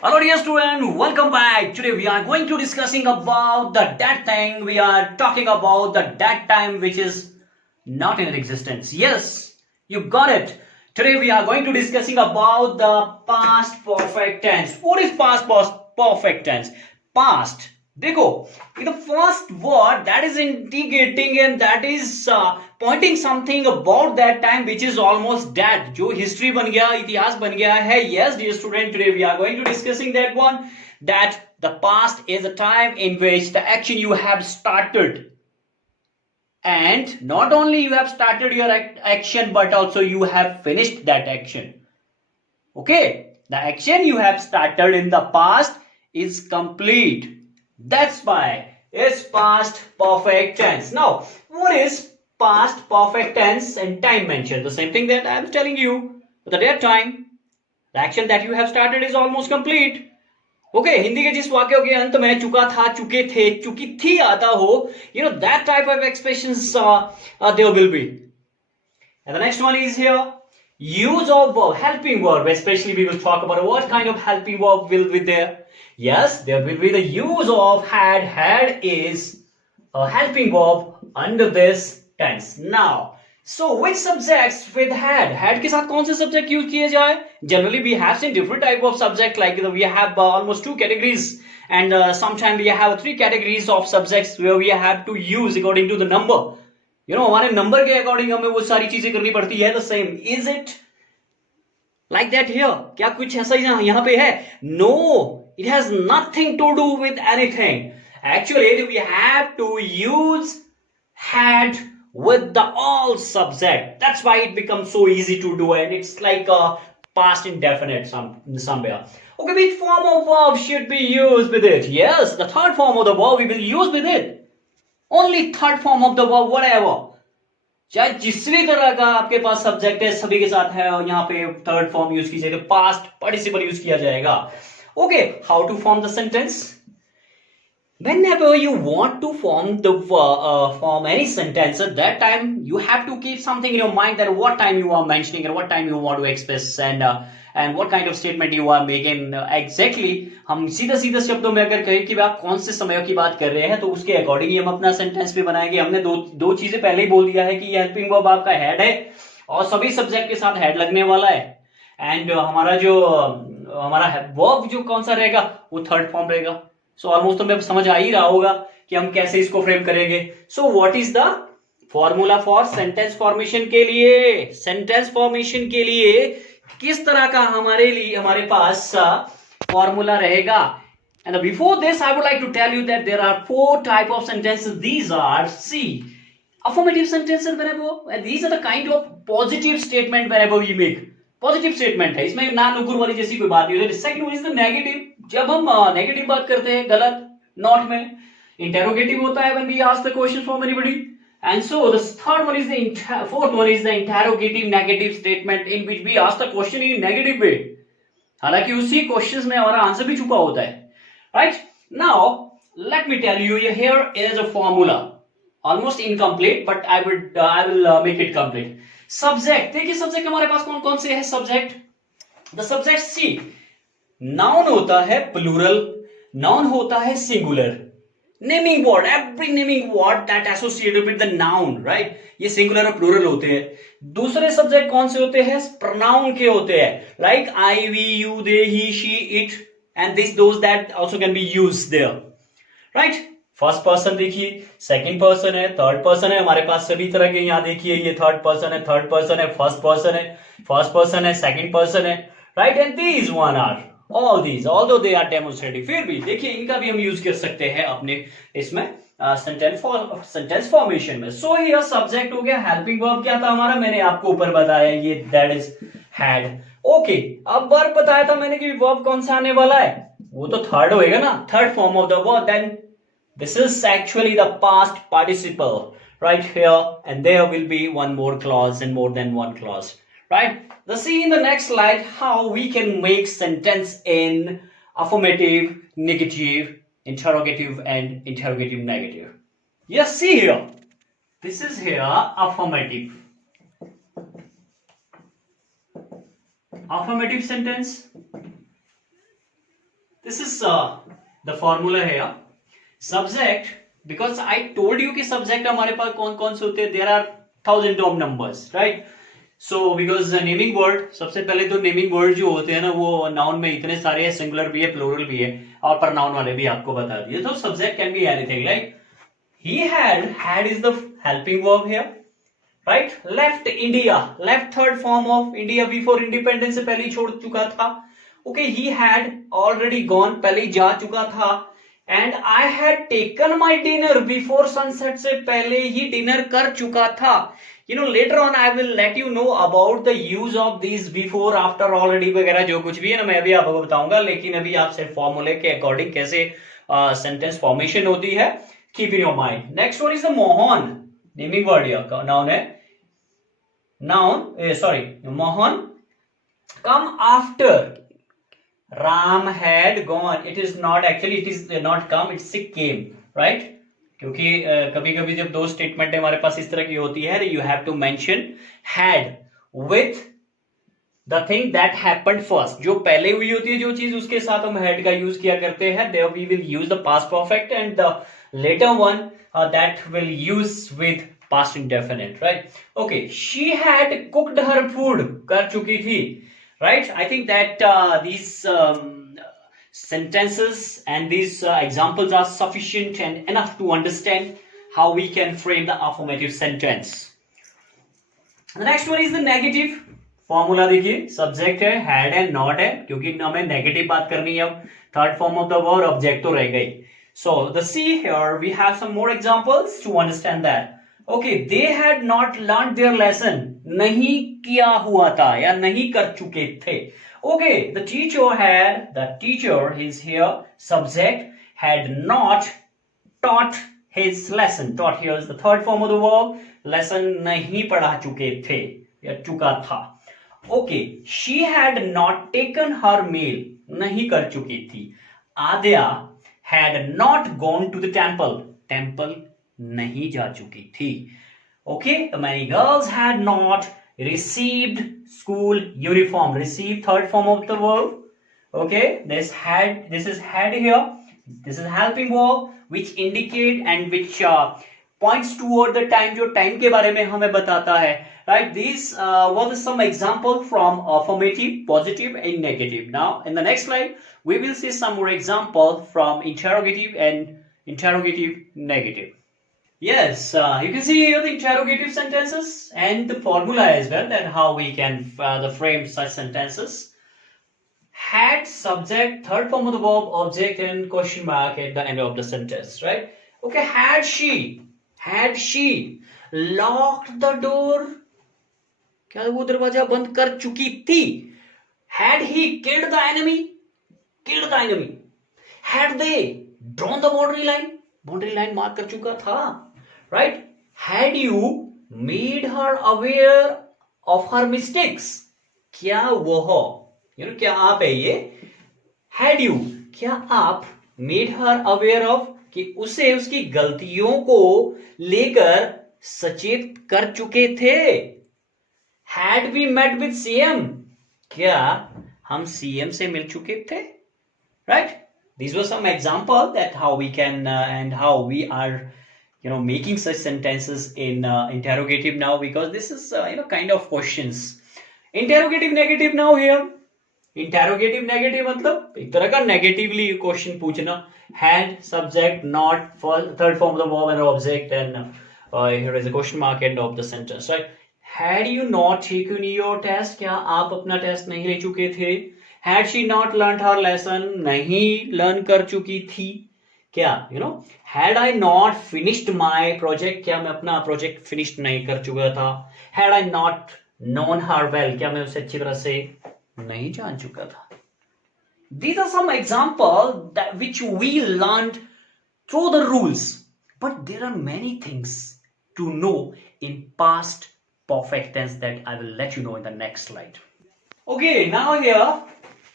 Hello dear student, welcome back. Today we are going to discussing about the that thing. We are talking about the that time which is not in existence. Yes, you got it. Today we are going to discussing about the past perfect tense. What is past perfect tense? Past. देखो the first word that is indicating and that is pointing something about that time which is almost dead, जो history बन गया, इतिहास बन गया है. Yes dear student, today we are going to discussing that one, that the past is a time in which the action you have started, and not only you have started your action but also you have finished that action. Okay, the action you have started in the past is complete. That's why it's past perfect tense. Now, what is past perfect tense and time mentioned? The same thing that I'm telling you. The dead time, the action that you have started is almost complete. Okay Hindi के जिस वाक्यों के अंत में चुका था, चुके थे, चुकी थी आता हो, that type of expressions there will be. And the next one is here, use of verb, helping verb. Especially we will talk about what kind of helping verb will be there. Yes, there will be the use of had. Had is a helping verb under this tense. Now, so which subjects with had? Had के साथ कौन से subject use किए जाए? Generally we have seen different type of subject, like we have almost two categories, and sometimes we have three categories of subjects where we have to use according to the number. हमारे number के according हमें वो सारी चीजें करनी पड़ती है. The same is it like that here? क्या कुछ ऐसा ही यहाँ पे है? No, it has nothing to do with anything. Actually, we have to use had with the all subject. That's why it becomes so easy to do it. It's like a past indefinite somewhere. Okay, which form of verb should be used with it? Yes, the third form of the verb we will use with it. Only third form of the verb, whatever. चाहे जिस भी तरह का आपके पास subject है सभी के साथ है, और यहाँ पे थर्ड फॉर्म यूज कीजिए तो पास्ट पार्टिसिपल यूज किया जाएगा. Okay, how to form the sentence? Whenever you want to form any sentence, at that time you have to keep something in your mind, that what time you are mentioning and what time you want to express, and what kind of statement you are making exactly. हम सीधा सीधा शब्दों में अगर कहें कि आप कौन से समय की बात कर रहे हैं तो उसके अकॉर्डिंग ही हम अपना सेंटेंस भी बनाएंगे. हमने दो चीजें पहले ही बोल दिया है कि ये हेल्पिंग वर्ब आपका हेड है और सभी सब्जेक्ट के साथ हेड लगने वाला है. एंड हमारा वर्ब जो कौन सा रहेगा वो थर्ड फॉर्म रहेगा. सो ऑलमोस्ट तुम्हें समझ आ ही रहा होगा कि हम कैसे इसको फ्रेम करेंगे. So what is the formula for sentence formation के लिए? सेंटेंस फॉर्मेशन के लिए किस तरह का हमारे पास फॉर्मूला रहेगा? And before this I would like to tell you that there are four type of sentences. These are see affirmative sentences whenever these are the kind of positive statement whenever we make. Positive statement है, इसमें ना नुकुर वाली जैसी कोई बात नहीं होती. सेकंड इज द नेगेटिव, जब हम नेगेटिव बात करते हैं गलत नॉट में. इंटेरोगेटिव होता है when we ask the question from anybody. And so the third one is the fourth one is the interrogative negative statement in which we ask the question in negative way. हालांकि उसी questions में हमारा answer भी छुपा होता है. Right now let me tell you, here is a formula almost incomplete but I will make it complete. Subject, देखिए subject हमारे पास कौन कौन से है subject? The subject see. Noun होता है प्लूरल, नाउन होता है singular. Naming word, every naming word that associated with the noun, right, ये सिंगुलर और प्लूरल होते हैं. दूसरे सब्जेक्ट कौन से होते हैं? प्रोनाउन के होते हैं, like I, we, you, they, he, she, it and this those that also can be used there. Right, first person देखिए, सेकंड पर्सन है, थर्ड पर्सन है. हमारे पास सभी तरह के यहाँ देखिए, ये थर्ड पर्सन है, फर्स्ट पर्सन है, सेकंड पर्सन है. Right, and these one are all these, although they are demonstrative, फिर भी देखिए इनका भी हम यूज कर सकते हैं अपने इसमें सेंटेंस फॉर्मेशन में. सो हियर सब्जेक्ट हो गया. हेल्पिंग वर्ब क्या था हमारा? मैंने आपको ऊपर बताया, ये दैट इज हैड. ओके, अब वर्ब बताया था मैंने कि वर्ब कौन सा आने वाला है, वो तो थर्ड होएगा ना, third form of the verb. Then this is actually the past participle right here, and there will be one more clause and more than one clause, right? Let's see in the next slide how we can make sentence in affirmative, negative, interrogative and interrogative negative. Yes, see here, this is here affirmative. Affirmative sentence. This is the formula here. Subject, because I told you कि subject हमारे पास कौन कौन से होते हैं. There are thousands of numbers, right? So because naming word, सबसे पहले तो naming word जो होते हैं ना वो noun में इतने सारे हैं, singular भी है, plural भी है, और pronoun वाले भी आपको बता दिए. तो subject can be anything. Like he had is the helping verb here, right? Left India, left third form of India before independence से पहले ही छोड़ चुका था. Okay, he had already gone, पहले ही जा चुका था. And I had taken my dinner before sunset से पहले ही dinner कर चुका था. You know, later on I will let you know about the use of these before, after, already वगैरह जो कुछ भी है ना मैं अभी आपको बताऊंगा. लेकिन अभी आप सिर्फ फॉर्मूले के अकॉर्डिंग कैसे सेंटेंस फॉर्मेशन होती है keep in your mind. Next one is the Mohan, naming word here, noun है. Mohan come after Ram had gone. It is not actually, it is not come, it's came, right? क्योंकि कभी कभी जब दो statement हमारे पास इस तरह की होती है, you have to mention had with the thing that happened first. जो पहले हुई होती है जो चीज, उसके साथ हम had का यूज किया करते हैं. There we will use the past perfect, and the later one that will use with past indefinite, right? Okay, she had cooked her food, कर चुकी थी, right? I think that these sentences and these examples are sufficient and enough to understand how we can frame the affirmative sentence. The next one is the negative. Formula देखिए, subject है, had है, not है, क्योंकि हमें negative बात करनी है. अब third form of the verb, object तो रह गई. So the C here we have some more examples to understand that. Okay, they had not learned their lesson. नहीं किया हुआ था या नहीं कर चुके थे. Okay, the teacher is here, subject, had not taught his lesson. Taught here is the third form of the verb. Lesson नहीं पढ़ा चुके थे या चुका था. Okay, she had not taken her meal. नहीं कर चुकी थी. आद्या had not gone to the temple. Temple नहीं जा चुकी थी. Okay, the many girls had not received school uniform. Receive, third form of the verb. Okay, this is had here. This is helping verb which indicate and which points toward the time, जो time के बारे में हमें बताता है. Right, these was some example from affirmative, positive and negative. Now in the next slide we will see some more example from interrogative and interrogative negative. Yes, you can see here the interrogative sentences and the formula as well, that how we can frame such sentences. Had, subject, third form of the verb, object and question mark at the end of the sentence, right? Okay, had she locked the door? क्या वो दरवाजा बंद कर चुकी थी? Had he killed the enemy? Had they drawn the boundary line? Boundary line mark कर चुका था, right? Had you made her aware of her mistakes? क्या वो क्या आप है ये? Had you, क्या आप made her aware of, कि उसे उसकी गलतियों को लेकर सचेत कर चुके थे? Had we met with CM? क्या हम CM से मिल चुके थे? Right? These were some examples that how we can and how we are making such sentences in interrogative now, because this is kind of questions. Interrogative negative now here. Interrogative negative मतलब एक तरह का negatively question पूछना. Had, subject, not, third form of the verb and object, and here is a question mark end of the sentence, right? Had you not taken your test? क्या आप अपना test नहीं ले चुके थे? Had she not learned her lesson? नहीं learn कर चुकी थी. क्या had I not finished my project? क्या मैं अपना प्रोजेक्ट फिनिश नहीं कर चुका था? Had I not known her well? क्या मैं उसे अच्छी तरह से नहीं जान चुका था? These are some examples that which we learned through the rules, but there are many things to know in past perfect tense that I will let you know in the next slide. Okay, now here,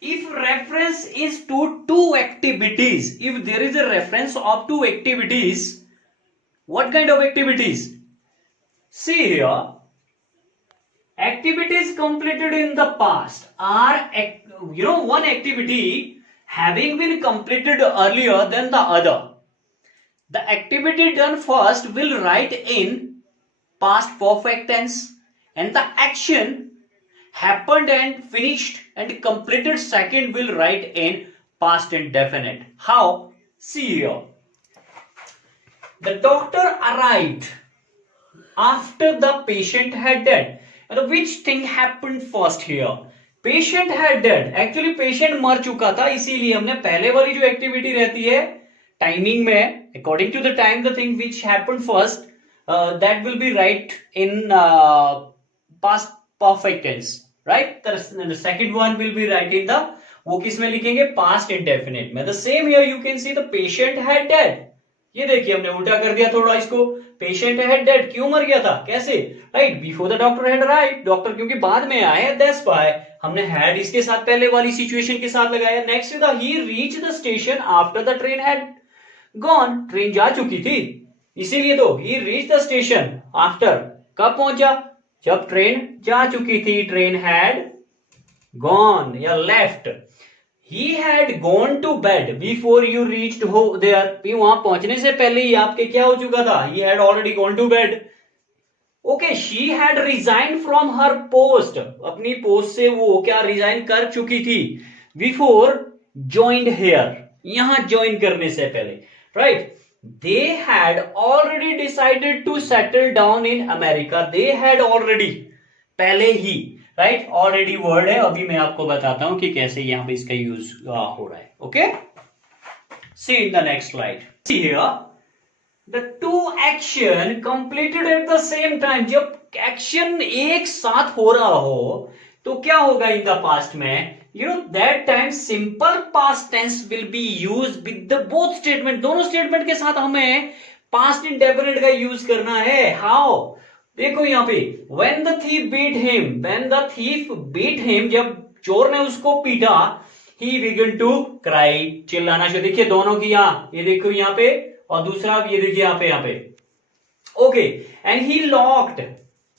if reference is to two activities, if there is a reference of two activities, what kind of activities? See here, activities completed in the past are, one activity having been completed earlier than the other. The activity done first will write in past perfect tense, and the action happened and finished and completed second will write in past indefinite. How? See here. The doctor arrived after the patient had died. And which thing happened first here? Patient had died. Actually patient मर चुका था, इसीलिए हमने पहले वाली जो activity रहती है टाइमिंग में, according to the time, the thing which happened first, that will be right in past perfect tense, right? The second one will be right in the, वो किस में लिखेंगे? Past indefinite में. The same here you can see the patient had died. ये देखिए हमने उल्टा कर दिया थोड़ा इसको. पेशेंट हैड डेड, क्यों मर गया था, कैसे? Right, before the doctor had arrived, doctor क्योंकि बाद में आए, दैट्स व्हाई हमने हैड इसके साथ पहले वाली सिचुएशन के साथ लगाया. Next is the he reach the station after the train had gone, train जा चुकी थी, इसीलिए तो ही रीच द स्टेशन आफ्टर, कब पहुंचा? जब ट्रेन जा चुकी थी, ट्रेन हैड गॉन या left. He had gone to bed before you reached there. वहां पहुंचने से पहले ही आपके क्या हो चुका था? He had already gone to bed. Okay, she had resigned from her post. अपनी पोस्ट से वो क्या रिजाइन कर चुकी थी? Before joined here. यहां ज्वाइन करने से पहले, right? They had already decided to settle down in America. They had already, पहले ही, राइट, ऑलरेडी वर्ड है. अभी मैं आपको बताता हूं कि कैसे यहां पे इसका यूज हो रहा है. Okay, see in the next slide. See here the two action completed at the same time. जब एक्शन एक साथ हो रहा हो तो क्या होगा इन द पास्ट में? You know that time simple past tense will be use with the both statement. दोनों स्टेटमेंट के साथ हमें पास्ट इंडेफिनिट का यूज करना है. हाउ? देखो यहां पे when the thief beat him, when the thief beat him, जब चोर ने उसको पीटा, he began to cry, चिल्लाना शुरू. देखिए दोनों की यहां, ये देखो यहां पे, और दूसरा ये देखिए यहां पे. Okay, and he locked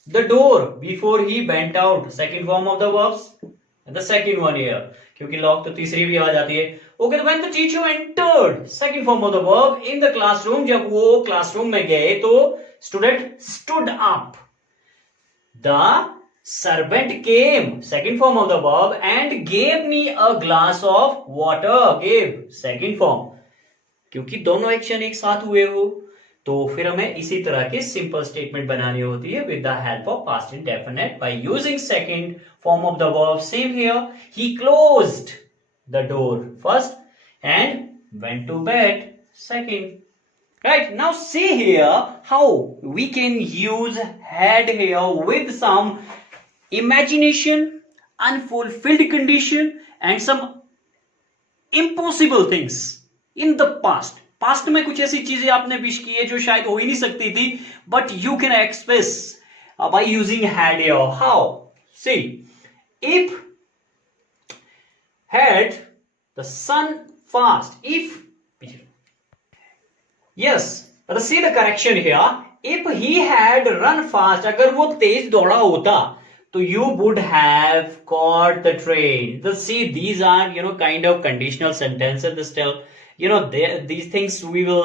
the door before he went out. Second form of the verbs, the second one here, क्योंकि लॉक तो तीसरी भी आ जाती है. Okay, when the teacher entered, second form of the verb, in the classroom, जब वो classroom में गए तो student stood up. The servant came, second form of the verb, and gave me a glass of water. Gave, second form. क्योंकि दोनों action एक साथ हुए हो तो फिर हमें इसी तरह की सिंपल स्टेटमेंट बनानी होती है with the help of past indefinite by using second form of the verb. Same here, he closed the door first and went to bed second. Right, now see here how we can use had here with some imagination, unfulfilled condition, and some impossible things in the past. Past में कुछ ऐसी चीजें आपने wish की है जो शायद हो ही नहीं सकती थी, but you can express by using had here. How? See, if had the sun fast, if, yes, see the correction here, if he had run fast, अगर वो तेज दौड़ा होता तो you would have caught the train. So see, these are, you know, kind of conditional sentences. This tell, you know, these things we will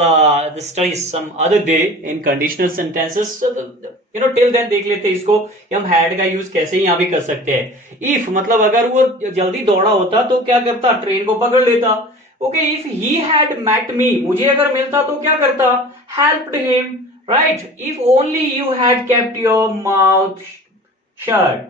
study some other day in conditional sentences. So you know, till then देख लेते हैं इसको कि हम had का use कैसे यहाँ भी कर सकते हैं. If मतलब अगर वो जल्दी दौड़ा होता तो क्या करता? ट्रेन को पकड़ लेता. Okay, if he had met me, मुझे अगर मिलता तो क्या करता? Helped him, right? If only you had kept your mouth shut,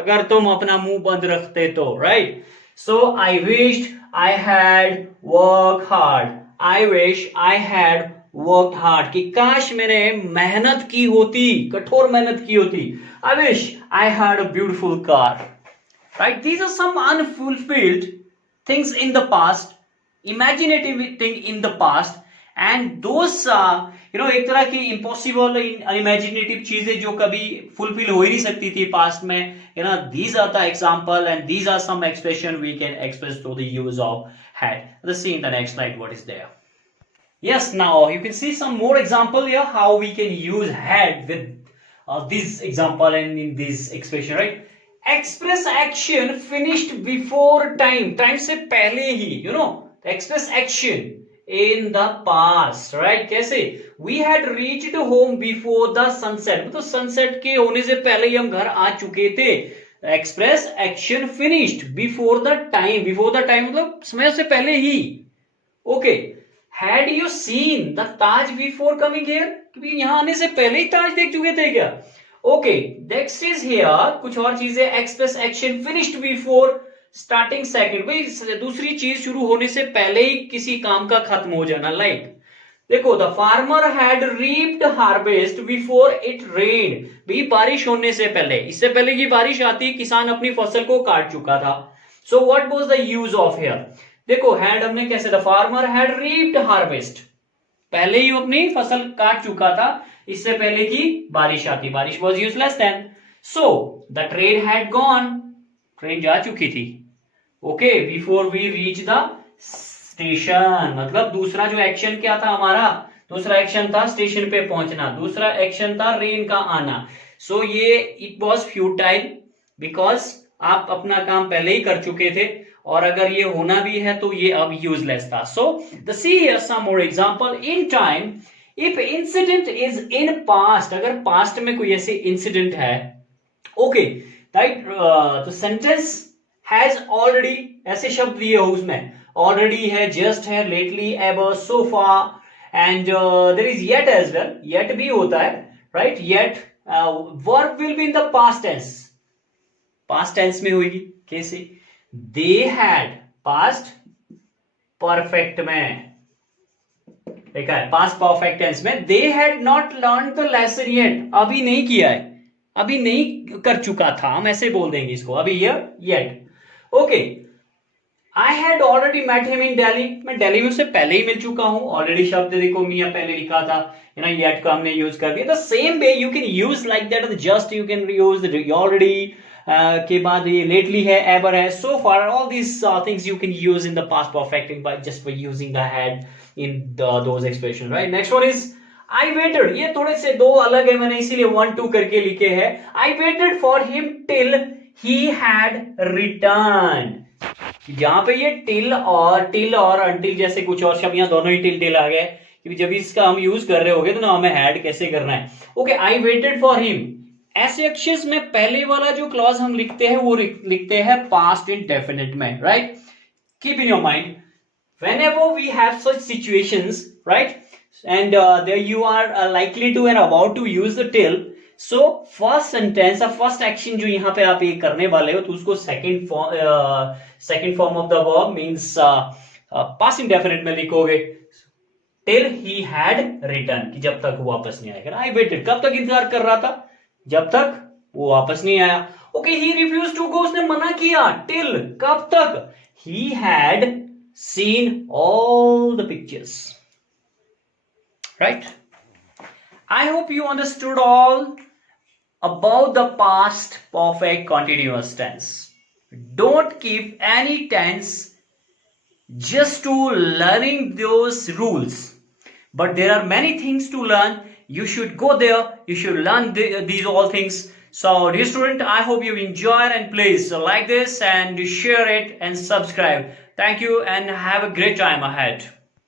अगर तुम अपना मुंह बंद रखते तो, right? So I wished I had worked hard. I wish I had worked hard. कि काश मैंने मेहनत की होती, कठोर मेहनत की होती. I wish I had a beautiful car. Right? These are some unfulfilled things in the past, imaginative thing in the past, and those you know, एक तरह की impossible imaginative चीजें जो कभी fulfill हो ही नहीं सकती थी past में. You know, these are the example and these are some expression we can express through the use of had. Let's see in the next slide what is there. Yes, now you can see some more example here how we can use had with this example and in this expression, right? Express action finished before time, time से पहले ही, you know, express action in the past, right? कैसे? We had reached home before the sunset, मतलब sunset के होने से पहले ही हम घर आ चुके थे। Express action finished before the time, before the time मतलब समय से पहले ही। Okay, had you seen the Taj before coming here, यहां आने से पहले ही ताज देख चुके थे क्या? ओके, नेक्स्ट इज हियर कुछ और चीजें, express action finished before starting second, भाई दूसरी चीज शुरू होने से पहले ही किसी काम का खत्म हो जाना। लाइक देखो, the farmer had reaped harvest before it rain, भाई बारिश होने से पहले, इससे पहले की बारिश आती किसान अपनी फसल को काट चुका था। So what was the use of here? देखो, हैड हमने कैसे, the farmer had reaped harvest, पहले ही अपनी फसल काट चुका था, इससे पहले की बारिश आती, बारिश was useless then. So the train had gone, train जा चुकी थी। Okay, before we reach the station, मतलब दूसरा जो एक्शन क्या था हमारा, दूसरा एक्शन था स्टेशन पे पहुंचना, दूसरा एक्शन था रेन का आना। सो ये इट वॉज फ्यूटाइल बिकॉज आप अपना काम पहले ही कर चुके थे, और अगर ये होना भी है तो ये अब यूजलेस था। So the see here some more example in time, if incident is in past, अगर पास्ट में कोई ऐसे इंसिडेंट है, ओके, राइट, तो सेंटेंस हैज ऑलरेडी, ऐसे शब्द दिए हो उसमें, ऑलरेडी है, जस्ट है, lately, ever, so far, and there is yet as well, yet भी होता है, राइट? Yet verb will be in the past tense, past tense में होगी। कैसे? दे हैड, पास्ट परफेक्ट में, देखा है, पास्ट परफेक्ट टेंस में, they had not learn the lesson yet, अभी नहीं किया है, अभी नहीं कर चुका था, हम ऐसे बोल देंगे इसको, अभी ये yet. Okay, I had already met him in Delhi, मैं दिल्ली में उससे पहले ही मिल चुका हूं। ऑलरेडी शब्द देखो मियां पहले लिखा था, यू नो, येट का हमने यूज कर दिया। The same way you can use like that, just you can use already के बाद ये लेटली है, एवर है, so far, all these things you can use in the past perfect by just by using the had in those expression, right? Next one is I waited, ये थोड़े से दो अलग है, मैंने इसीलिए 1 2 करके लिखे हैं। I waited for him till he had return, जहां पे ये टिल और अंटिल जैसे कुछ और शब्द, यहाँ दोनों ही टिल आ गए, क्योंकि जब इसका हम यूज कर रहे होंगे तो ना हमें हैड कैसे करना है। Okay, I waited for him, ऐसे एक्शंस में पहले वाला जो क्लॉज हम लिखते हैं वो लिखते हैं पास्ट इंडेफिनिट में, right? Keep in your mind whenever we have such situations, right, and there you are likely to and about to use the till, so first sentence or first action जो यहाँ पे आप ये करने वाले हो, तो उसको second form of the verb means past indefinite में लिखोगे, till he had returned, कि जब तक वो वापस नहीं आएगा। I waited, कब तक इंतजार कर रहा था? जब तक वो वापस नहीं आया। Okay, he refused to go, उसने मना किया, till कब तक? He had seen all the pictures, right? I hope you understood all about the past perfect continuous tense. Don't keep any tense just to learning those rules, but there are many things to learn. You should go there, you should learn these all things. So dear student, I hope you enjoy, and please like this and share it and subscribe. Thank you and have a great time ahead.